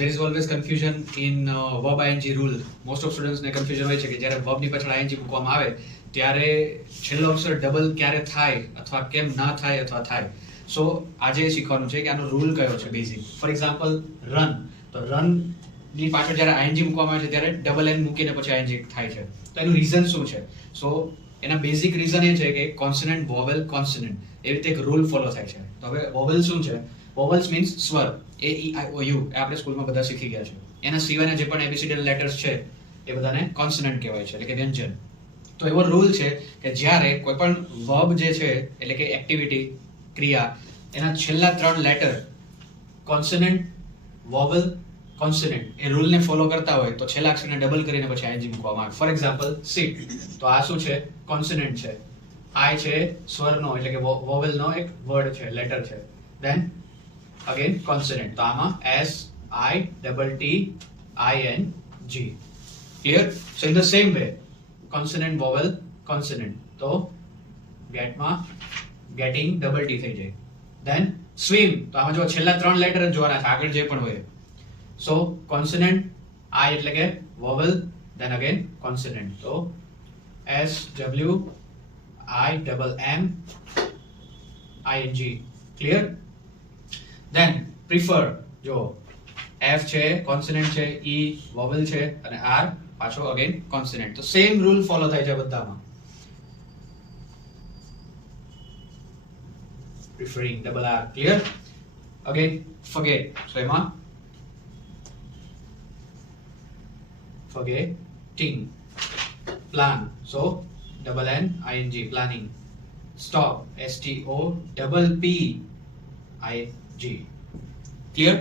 there is always confusion in verb ing rule. Most of students ને confusion હોય છે કે જ્યારે verb ની પાછળ ing મૂકવામાં આવે ત્યારે છેલ્લો અક્ષર ડબલ ક્યારે થાય અથવા કેમ ના થાય અથવા થાય. સો આજે શીખવાનું છે કે આનો રૂલ કયો છે બેઝિક. ફોર એક્ઝામ્પલ રન, તો રન ની પાછળ જ્યારે ing મૂકવામાં આવે છે ત્યારે ડબલ એન મૂકીને પછી ing થાય છે. તો એનું રીઝન શું છે? સો એના બેઝિક રીઝન એ છે કે કોન્સનન્ટ વોવેલ કોન્સનન્ટ એવી રીતે એક રૂલ ફોલો થાય છે. તો હવે વોવેલ શું છે? વોવેલ્સ મીન્સ સ્વર, એ ઈ આઈ ઓ યુ, એ આપણે સ્કૂલમાં બધા શીખી ગયા છે. એના સિવાયના જે પણ એબીસીડી લેટર્સ છે એ બધાને કોન્સનન્ટ કહેવાય છે, એટલે કે વ્યંજન. તો એવો રૂલ છે કે જ્યારે કોઈ પણ વર્બ જે છે એટલે કે એક્ટિવિટી, ક્રિયા, એના છેલ્લા 3 લેટર કોન્સનન્ટ, વોવેલ, કોન્સનન્ટ એ રૂલને ફોલો કરતા હોય તો છેલ્લા અક્ષરને ડબલ કરીને પછી ing મૂકવામાં આવે. ફોર એક્ઝામ્પલ સીટ, તો આ શું છે? કોન્સનન્ટ છે. આઈ છે સ્વરનો એટલે કે વોવેલનો એક વર્ડ છે, લેટર છે. દેન અગેન કોન્સનન્ટ, તો આમાં S I T I N G. Clear? So in the same way consonant, vowel, consonant, તો ગેટમાં ગેટિંગ ડબલ ટી થઈ જાય. દેન સ્વિમ, તો આમાં જો છેલ્લા 3 લેટર જ જોવાના છે, આગળ જે પણ હોય. સો કોન્સનન્ટ, I એટલે કે વોવેલ, દેન અગેન કોન્સનન્ટ, તો S W I M I N G. Clear? Then prefer, જો F છે કોન્સનન્ટ છે, E વોવેલ છે અને R પાછો અગેન કોન્સનન્ટ. તો સેમ રૂલ ફોલો થાય છે બધામાં. Preferring, double R. Clear? Again forget, so એમાં forgetting. Plan, so double N I N G, planning. Stop, S T O double P I G. Clear?